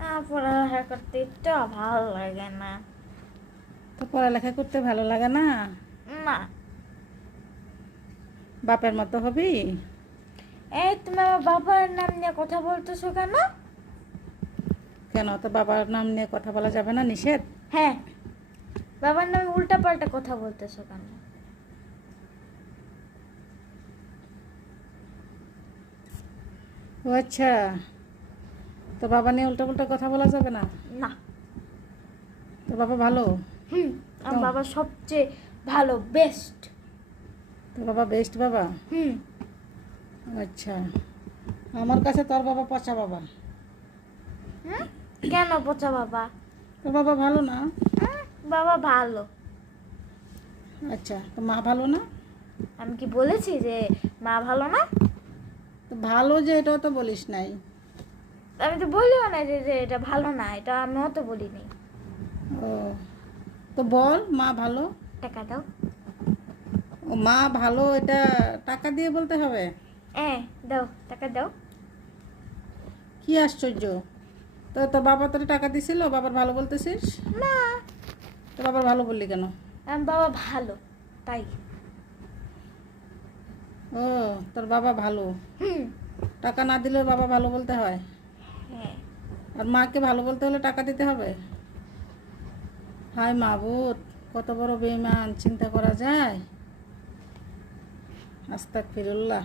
পড়ালেখা করতে একটু ভালো লাগে না। তো পড়ালেখা করতে ভালো লাগে না? না। বাপের মতো হবি? এই তুমি আমার বাবার নাম নিয়ে কথা বলতেছো কেন? কেন? তো বাবার নাম নিয়ে কথা বলা যাবে না নিষেধ? হ্যাঁ। বাবার নামে উল্টা পাল্টা কথা বলতেছো কেন? ও আচ্ছা। তো বাবা নিয়ে উল্টো উল্টো কথা বলা যাবে না? না। তো বাবা ভালো? হুম আমার বাবা সবচেয়ে ভালো বেস্ট তো বাবা বেস্ট বাবা? হুম। আচ্ছা। আমার কাছে তোর বাবা পচা বাবা। হুম? কেন পচা বাবা? তোর বাবা ভালো না? হুম, বাবা ভালো। আচ্ছা তো মা ভালো না? আমি কি বলেছি যে মা ভালো না? তো ভালো যে এটাও তো বলিস নাই। আমি তো বলিও না যে যে এটা ভালো না এটা আমিও তো বলিনি। ও তো বল মা ভালো? টাকা দাও। ও মা ভালো এটা টাকা দিয়ে বলতে হবে? এ দাও টাকা দাও। কি আশ্চর্য। তো তোর বাবা তোর টাকা দিছিল বাবার ভালো বলতেছিস? না। তো বাবার ভালো বললি কেন? বাবা ভালো তাই। ও তোর বাবা ভালো। টাকা না দিলেও বাবা ভালো বলতে হয় হ্যাঁ? আর মাকে ভালো বলতে হলে টাকা দিতে হবে? হায় মাবুত কত বড় বেইমান চিন্তা করা যায়? আস্তাক ফিরুল্লাহ